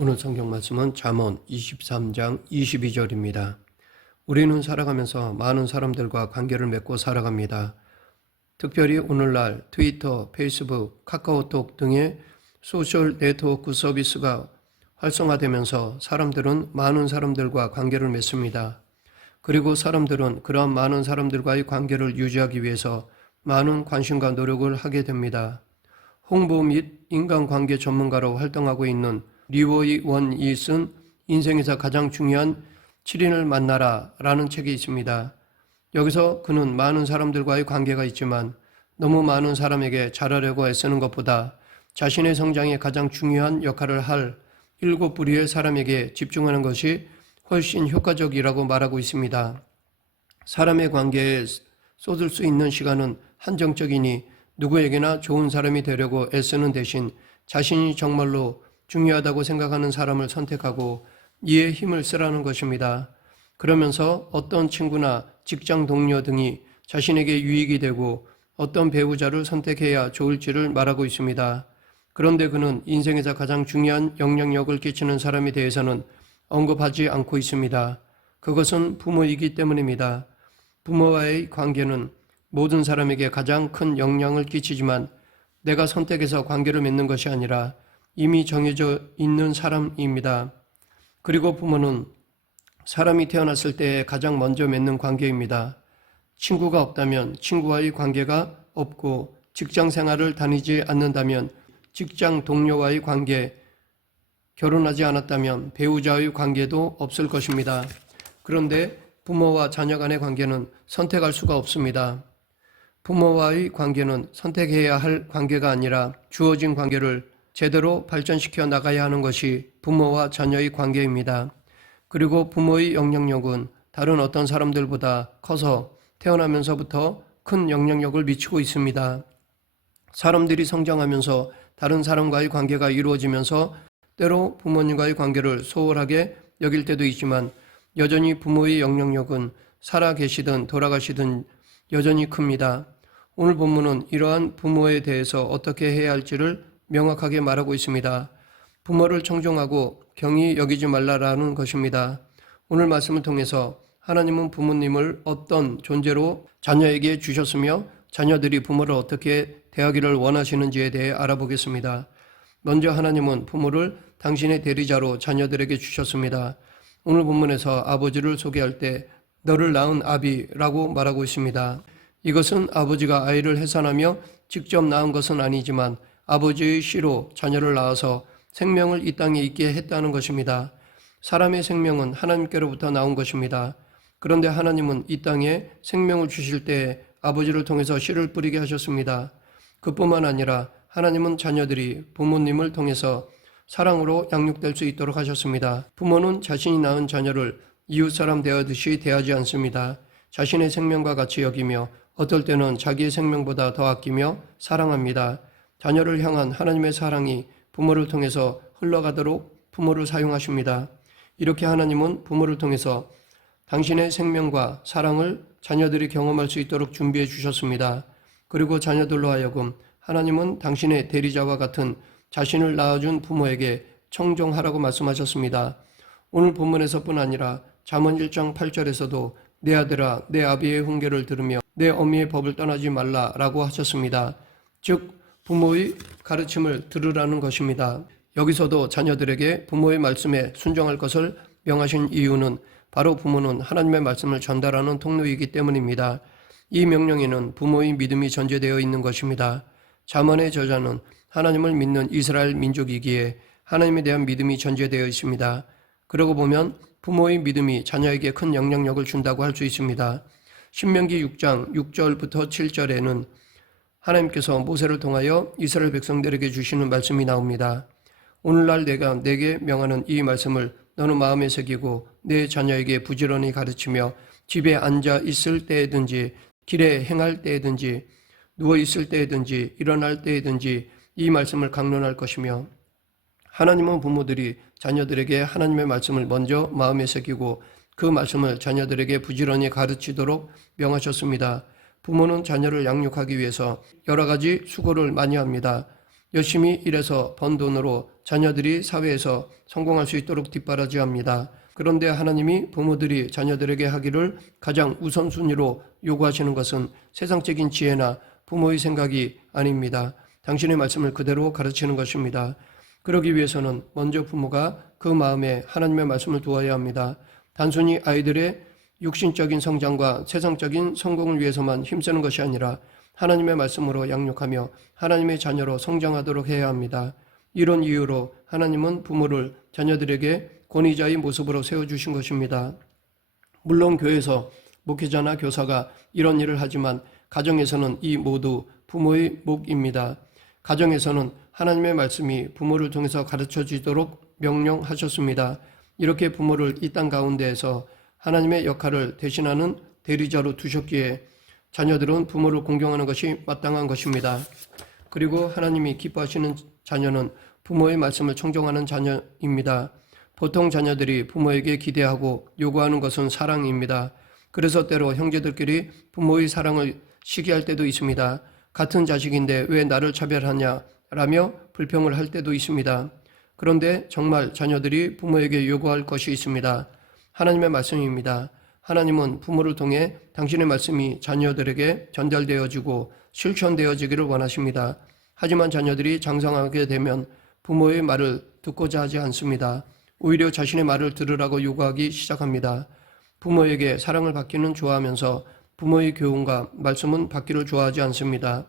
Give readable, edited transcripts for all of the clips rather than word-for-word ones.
오늘 성경 말씀은 잠언 23장 22절입니다. 우리는 살아가면서 많은 사람들과 관계를 맺고 살아갑니다. 특별히 오늘날 트위터, 페이스북, 카카오톡 등의 소셜 네트워크 서비스가 활성화되면서 사람들은 많은 사람들과 관계를 맺습니다. 그리고 사람들은 그러한 많은 사람들과의 관계를 유지하기 위해서 많은 관심과 노력을 하게 됩니다. 홍보 및 인간관계 전문가로 활동하고 있는 리워이 원이 쓴 인생에서 가장 중요한 7인을 만나라 라는 책이 있습니다. 여기서 그는 많은 사람들과의 관계가 있지만 너무 많은 사람에게 잘하려고 애쓰는 것보다 자신의 성장에 가장 중요한 역할을 할 7부류의 사람에게 집중하는 것이 훨씬 효과적이라고 말하고 있습니다. 사람의 관계에 쏟을 수 있는 시간은 한정적이니 누구에게나 좋은 사람이 되려고 애쓰는 대신 자신이 정말로 중요하다고 생각하는 사람을 선택하고 이에 힘을 쓰라는 것입니다. 그러면서 어떤 친구나 직장 동료 등이 자신에게 유익이 되고 어떤 배우자를 선택해야 좋을지를 말하고 있습니다. 그런데 그는 인생에서 가장 중요한 영향력을 끼치는 사람에 대해서는 언급하지 않고 있습니다. 그것은 부모이기 때문입니다. 부모와의 관계는 모든 사람에게 가장 큰 영향을 끼치지만 내가 선택해서 관계를 맺는 것이 아니라 이미 정해져 있는 사람입니다. 그리고 부모는 사람이 태어났을 때 가장 먼저 맺는 관계입니다. 친구가 없다면 친구와의 관계가 없고 직장 생활을 다니지 않는다면 직장 동료와의 관계, 결혼하지 않았다면 배우자의 관계도 없을 것입니다. 그런데 부모와 자녀 간의 관계는 선택할 수가 없습니다. 부모와의 관계는 선택해야 할 관계가 아니라 주어진 관계를 제대로 발전시켜 나가야 하는 것이 부모와 자녀의 관계입니다. 그리고 부모의 영향력은 다른 어떤 사람들보다 커서 태어나면서부터 큰 영향력을 미치고 있습니다. 사람들이 성장하면서 다른 사람과의 관계가 이루어지면서 때로 부모님과의 관계를 소홀하게 여길 때도 있지만 여전히 부모의 영향력은 살아계시든 돌아가시든 여전히 큽니다. 오늘 본문은 이러한 부모에 대해서 어떻게 해야 할지를 명확하게 말하고 있습니다. 부모를 청종하고 경히 여기지 말라라는 것입니다. 오늘 말씀을 통해서 하나님은 부모님을 어떤 존재로 자녀에게 주셨으며 자녀들이 부모를 어떻게 대하기를 원하시는지에 대해 알아보겠습니다. 먼저 하나님은 부모를 당신의 대리자로 자녀들에게 주셨습니다. 오늘 본문에서 아버지를 소개할 때 너를 낳은 아비라고 말하고 있습니다. 이것은 아버지가 아이를 해산하며 직접 낳은 것은 아니지만 아버지의 씨로 자녀를 낳아서 생명을 이 땅에 있게 했다는 것입니다. 사람의 생명은 하나님께로부터 나온 것입니다. 그런데 하나님은 이 땅에 생명을 주실 때 아버지를 통해서 씨를 뿌리게 하셨습니다. 그뿐만 아니라 하나님은 자녀들이 부모님을 통해서 사랑으로 양육될 수 있도록 하셨습니다. 부모는 자신이 낳은 자녀를 이웃사람 대하듯이 대하지 않습니다. 자신의 생명과 같이 여기며 어떨 때는 자기의 생명보다 더 아끼며 사랑합니다. 자녀를 향한 하나님의 사랑이 부모를 통해서 흘러가도록 부모를 사용하십니다. 이렇게 하나님은 부모를 통해서 당신의 생명과 사랑을 자녀들이 경험할 수 있도록 준비해 주셨습니다. 그리고 자녀들로 하여금 하나님은 당신의 대리자와 같은 자신을 낳아준 부모에게 청종하라고 말씀하셨습니다. 오늘 본문에서뿐 아니라 잠언 1장 8절에서도 내 아들아 내 아비의 훈계를 들으며 내 어미의 법을 떠나지 말라라고 하셨습니다. 즉 부모의 가르침을 들으라는 것입니다. 여기서도 자녀들에게 부모의 말씀에 순종할 것을 명하신 이유는 바로 부모는 하나님의 말씀을 전달하는 통로이기 때문입니다. 이 명령에는 부모의 믿음이 전제되어 있는 것입니다. 잠언의 저자는 하나님을 믿는 이스라엘 민족이기에 하나님에 대한 믿음이 전제되어 있습니다. 그러고 보면 부모의 믿음이 자녀에게 큰 영향력을 준다고 할 수 있습니다. 신명기 6장 6절부터 7절에는 하나님께서 모세를 통하여 이스라엘 백성들에게 주시는 말씀이 나옵니다. 오늘날 내가 내게 명하는 이 말씀을 너는 마음에 새기고 내 자녀에게 부지런히 가르치며 집에 앉아 있을 때에든지 길에 행할 때에든지 누워 있을 때에든지 일어날 때에든지 이 말씀을 강론할 것이며 하나님은 부모들이 자녀들에게 하나님의 말씀을 먼저 마음에 새기고 그 말씀을 자녀들에게 부지런히 가르치도록 명하셨습니다. 부모는 자녀를 양육하기 위해서 여러 가지 수고를 많이 합니다. 열심히 일해서 번 돈으로 자녀들이 사회에서 성공할 수 있도록 뒷바라지합니다. 그런데 하나님이 부모들이 자녀들에게 하기를 가장 우선순위로 요구하시는 것은 세상적인 지혜나 부모의 생각이 아닙니다. 당신의 말씀을 그대로 가르치는 것입니다. 그러기 위해서는 먼저 부모가 그 마음에 하나님의 말씀을 두어야 합니다. 단순히 아이들의 육신적인 성장과 세상적인 성공을 위해서만 힘쓰는 것이 아니라 하나님의 말씀으로 양육하며 하나님의 자녀로 성장하도록 해야 합니다. 이런 이유로 하나님은 부모를 자녀들에게 권위자의 모습으로 세워주신 것입니다. 물론 교회에서 목회자나 교사가 이런 일을 하지만 가정에서는 이 모두 부모의 몫입니다. 가정에서는 하나님의 말씀이 부모를 통해서 가르쳐지도록 명령하셨습니다. 이렇게 부모를 이 땅 가운데에서 하나님의 역할을 대신하는 대리자로 두셨기에 자녀들은 부모를 공경하는 것이 마땅한 것입니다. 그리고 하나님이 기뻐하시는 자녀는 부모의 말씀을 청종하는 자녀입니다. 보통 자녀들이 부모에게 기대하고 요구하는 것은 사랑입니다. 그래서 때로 형제들끼리 부모의 사랑을 시기할 때도 있습니다. 같은 자식인데 왜 나를 차별하냐 라며 불평을 할 때도 있습니다. 그런데 정말 자녀들이 부모에게 요구할 것이 있습니다. 하나님의 말씀입니다. 하나님은 부모를 통해 당신의 말씀이 자녀들에게 전달되어지고 실천되어지기를 원하십니다. 하지만 자녀들이 장성하게 되면 부모의 말을 듣고자 하지 않습니다. 오히려 자신의 말을 들으라고 요구하기 시작합니다. 부모에게 사랑을 받기는 좋아하면서 부모의 교훈과 말씀은 받기를 좋아하지 않습니다.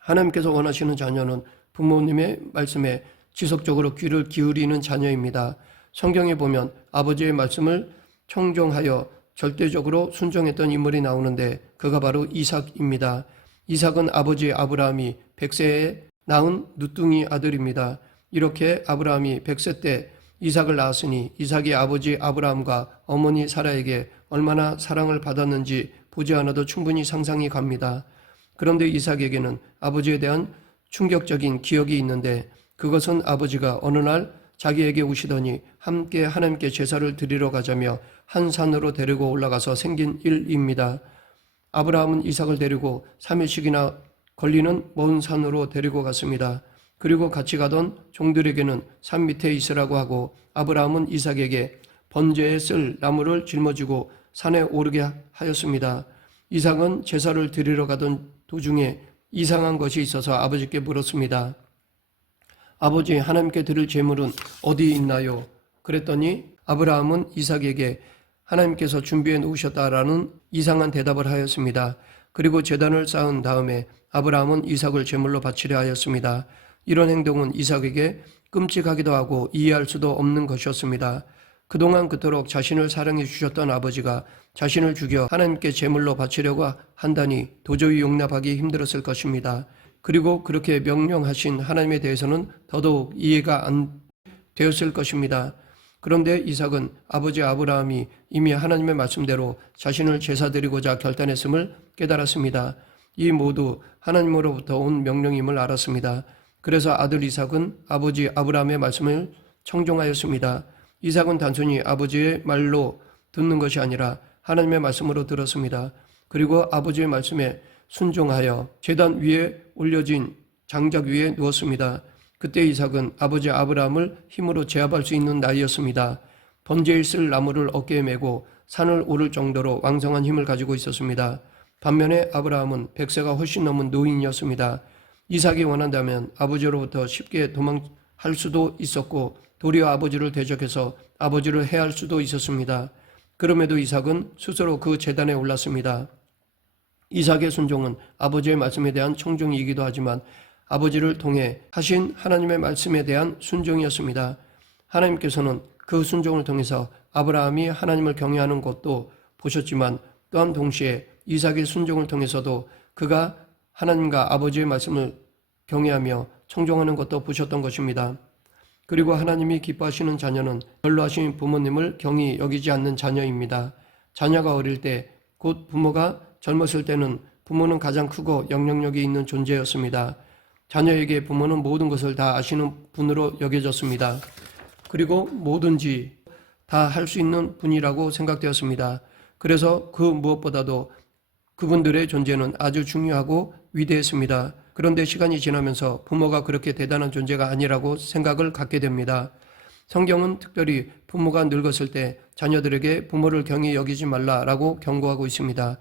하나님께서 원하시는 자녀는 부모님의 말씀에 지속적으로 귀를 기울이는 자녀입니다. 성경에 보면 아버지의 말씀을 청종하여 절대적으로 순종했던 인물이 나오는데 그가 바로 이삭입니다. 이삭은 아버지 아브라함이 100세에 낳은 누뚱이 아들입니다. 이렇게 아브라함이 100세 때 이삭을 낳았으니 이삭이 아버지 아브라함과 어머니 사라에게 얼마나 사랑을 받았는지 보지 않아도 충분히 상상이 갑니다. 그런데 이삭에게는 아버지에 대한 충격적인 기억이 있는데 그것은 아버지가 어느 날 자기에게 오시더니 함께 하나님께 제사를 드리러 가자며 한 산으로 데리고 올라가서 생긴 일입니다. 아브라함은 이삭을 데리고 3일씩이나 걸리는 먼 산으로 데리고 갔습니다. 그리고 같이 가던 종들에게는 산 밑에 있으라고 하고 아브라함은 이삭에게 번제에 쓸 나무를 짊어지고 산에 오르게 하였습니다. 이삭은 제사를 드리러 가던 도중에 이상한 것이 있어서 아버지께 물었습니다. 아버지, 하나님께 드릴 제물은 어디 있나요? 그랬더니 아브라함은 이삭에게 하나님께서 준비해 놓으셨다라는 이상한 대답을 하였습니다. 그리고 제단을 쌓은 다음에 아브라함은 이삭을 제물로 바치려 하였습니다. 이런 행동은 이삭에게 끔찍하기도 하고 이해할 수도 없는 것이었습니다. 그동안 그토록 자신을 사랑해 주셨던 아버지가 자신을 죽여 하나님께 제물로 바치려고 한다니 도저히 용납하기 힘들었을 것입니다. 그리고 그렇게 명령하신 하나님에 대해서는 더더욱 이해가 안 되었을 것입니다. 그런데 이삭은 아버지 아브라함이 이미 하나님의 말씀대로 자신을 제사드리고자 결단했음을 깨달았습니다. 이 모두 하나님으로부터 온 명령임을 알았습니다. 그래서 아들 이삭은 아버지 아브라함의 말씀을 청종하였습니다. 이삭은 단순히 아버지의 말로 듣는 것이 아니라 하나님의 말씀으로 들었습니다. 그리고 아버지의 말씀에 순종하여 제단 위에 올려진 장작 위에 누웠습니다. 그때 이삭은 아버지 아브라함을 힘으로 제압할 수 있는 나이였습니다. 번제에 쓸 나무를 어깨에 메고 산을 오를 정도로 왕성한 힘을 가지고 있었습니다. 반면에 아브라함은 100세가 훨씬 넘은 노인이었습니다. 이삭이 원한다면 아버지로부터 쉽게 도망할 수도 있었고 도리어 아버지를 대적해서 아버지를 해할 수도 있었습니다. 그럼에도 이삭은 스스로 그 제단에 올랐습니다. 이삭의 순종은 아버지의 말씀에 대한 청종이기도 하지만 아버지를 통해 하신 하나님의 말씀에 대한 순종이었습니다. 하나님께서는 그 순종을 통해서 아브라함이 하나님을 경외하는 것도 보셨지만 또한 동시에 이삭의 순종을 통해서도 그가 하나님과 아버지의 말씀을 경외하며 청종하는 것도 보셨던 것입니다. 그리고 하나님이 기뻐하시는 자녀는 연로하신 부모님을 경히 여기지 않는 자녀입니다. 자녀가 어릴 때, 곧 부모가 젊었을 때는 부모는 가장 크고 영향력이 있는 존재였습니다. 자녀에게 부모는 모든 것을 다 아시는 분으로 여겨졌습니다. 그리고 뭐든지 다 할 수 있는 분이라고 생각되었습니다. 그래서 그 무엇보다도 그분들의 존재는 아주 중요하고 위대했습니다. 그런데 시간이 지나면서 부모가 그렇게 대단한 존재가 아니라고 생각을 갖게 됩니다. 성경은 특별히 부모가 늙었을 때 자녀들에게 부모를 경히 여기지 말라라고 경고하고 있습니다.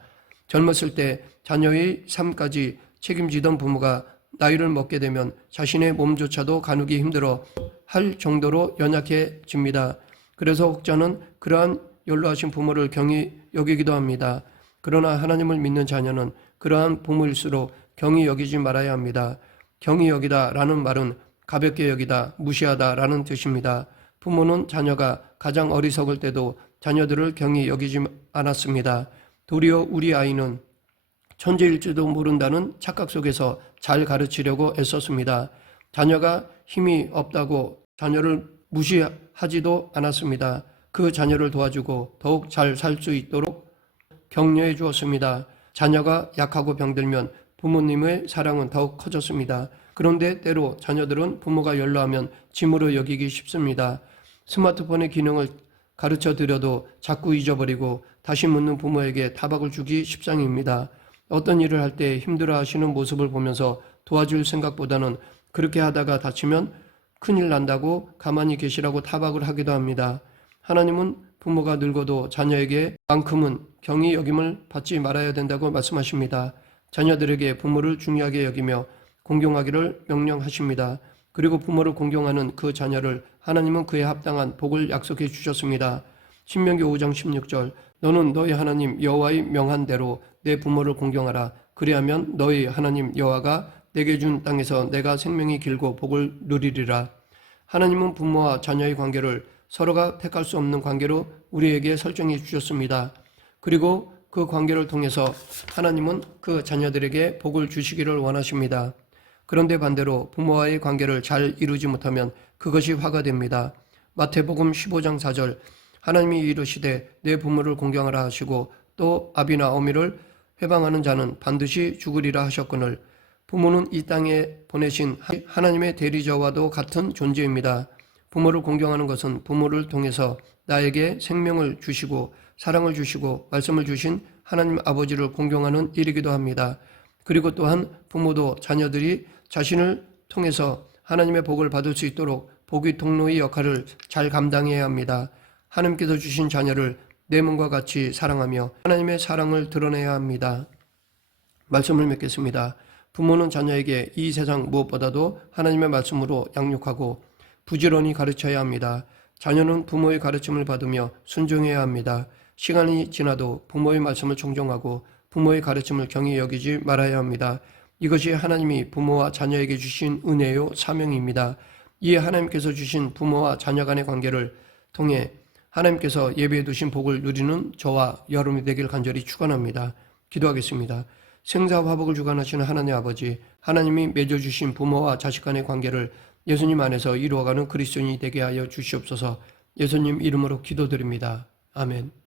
젊었을 때 자녀의 삶까지 책임지던 부모가 나이를 먹게 되면 자신의 몸조차도 가누기 힘들어 할 정도로 연약해집니다. 그래서 혹자는 그러한 연로하신 부모를 경히 여기기도 합니다. 그러나 하나님을 믿는 자녀는 그러한 부모일수록 경히 여기지 말아야 합니다. 경히 여기다라는 말은 가볍게 여기다, 무시하다라는 뜻입니다. 부모는 자녀가 가장 어리석을 때도 자녀들을 경히 여기지 않았습니다. 도리어 우리 아이는 천재일지도 모른다는 착각 속에서 잘 가르치려고 애썼습니다. 자녀가 힘이 없다고 자녀를 무시하지도 않았습니다. 그 자녀를 도와주고 더욱 잘 살 수 있도록 격려해 주었습니다. 자녀가 약하고 병들면 부모님의 사랑은 더욱 커졌습니다. 그런데 때로 자녀들은 부모가 연로하면 짐으로 여기기 쉽습니다. 스마트폰의 기능을 가르쳐 드려도 자꾸 잊어버리고 다시 묻는 부모에게 타박을 주기 십상입니다. 어떤 일을 할 때 힘들어 하시는 모습을 보면서 도와줄 생각보다는 그렇게 하다가 다치면 큰일 난다고 가만히 계시라고 타박을 하기도 합니다. 하나님은 부모가 늙어도 자녀에게 만큼은 경히 여김을 받지 말아야 된다고 말씀하십니다. 자녀들에게 부모를 중요하게 여기며 공경하기를 명령하십니다. 그리고 부모를 공경하는 그 자녀를 하나님은 그에 합당한 복을 약속해 주셨습니다. 신명기 5장 16절 너는 너희 하나님 여호와의 명한 대로 내 부모를 공경하라. 그리하면 너희 하나님 여호와가 내게 준 땅에서 내가 생명이 길고 복을 누리리라. 하나님은 부모와 자녀의 관계를 서로가 택할 수 없는 관계로 우리에게 설정해 주셨습니다. 그리고 그 관계를 통해서 하나님은 그 자녀들에게 복을 주시기를 원하십니다. 그런데 반대로 부모와의 관계를 잘 이루지 못하면 그것이 화가 됩니다. 마태복음 15장 4절 하나님이 이르시되 내 부모를 공경하라 하시고 또 아비나 어미를 회방하는 자는 반드시 죽으리라 하셨거늘 부모는 이 땅에 보내신 하나님의 대리자와도 같은 존재입니다. 부모를 공경하는 것은 부모를 통해서 나에게 생명을 주시고 사랑을 주시고 말씀을 주신 하나님 아버지를 공경하는 일이기도 합니다. 그리고 또한 부모도 자녀들이 자신을 통해서 하나님의 복을 받을 수 있도록 복의 통로의 역할을 잘 감당해야 합니다. 하나님께서 주신 자녀를 내 몸과 같이 사랑하며 하나님의 사랑을 드러내야 합니다. 말씀을 맺겠습니다. 부모는 자녀에게 이 세상 무엇보다도 하나님의 말씀으로 양육하고 부지런히 가르쳐야 합니다. 자녀는 부모의 가르침을 받으며 순종해야 합니다. 시간이 지나도 부모의 말씀을 청종하고 부모의 가르침을 경히 여기지 말아야 합니다. 이것이 하나님이 부모와 자녀에게 주신 은혜요 사명입니다. 이에 하나님께서 주신 부모와 자녀 간의 관계를 통해 하나님께서 예비해 두신 복을 누리는 저와 여러분이 되길 간절히 축원합니다. 기도하겠습니다. 생사화복을 주관하시는 하나님 아버지, 하나님이 맺어주신 부모와 자식 간의 관계를 예수님 안에서 이루어가는 그리스도인이 되게 하여 주시옵소서. 예수님 이름으로 기도드립니다. 아멘.